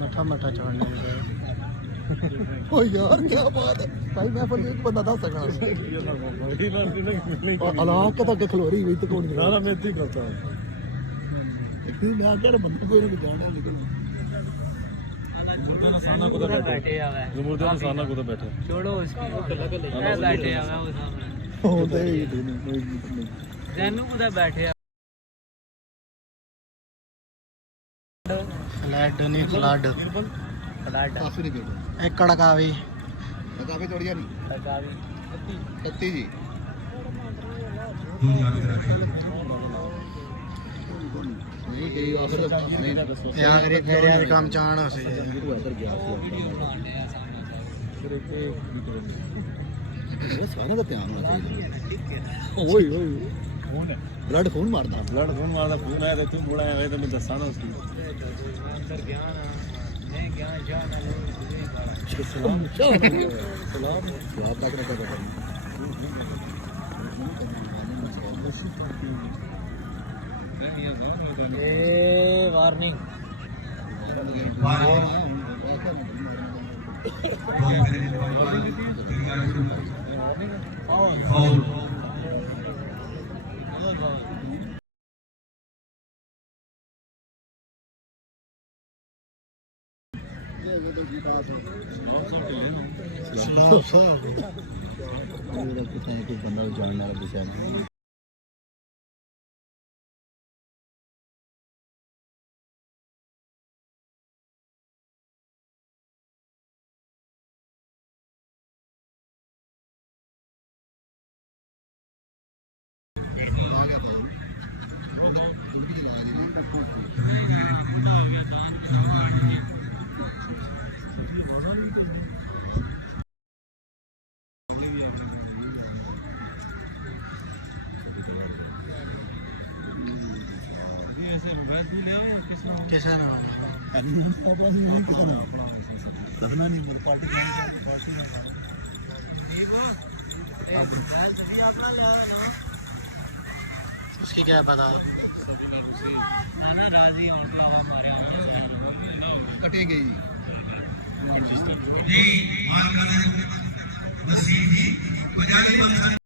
मठा मठा चढ़ने लगे। ओ यार क्या बात है भाई, मैं पर एक बंदा दस सकना अलाक के तक खलोरी हुई तो कौन ना मैं इतनी करता हूं मैं अगर बंदा कोई नहीं जाने लेकिन मुर्दे नसाना को तो बैठे आवे मुर्दे नसाना को तो बैठे छोड़ो इसकी मैं बैठे आवे वो सामने होते ही नहीं जैनू उधर बैठे फ्लड नहीं फ्लड काफी नहीं एक कड़कावी तोड़िया नहीं कत्ती जी यार मेरे काम चाहना से सारा का ध्यान होना चाहिए। ओए ओए ब्लड खून मारदा खून है तू बड़ा है तो मैं दसा ना उसकी अंदर ज्ञान मैं ज्ञान जान सलाम सलाम सलाम तक रखा कर ए वार्निंग फाउल बंदा जानने वाला विषय कैसा ना उसकी क्या पता कटेगी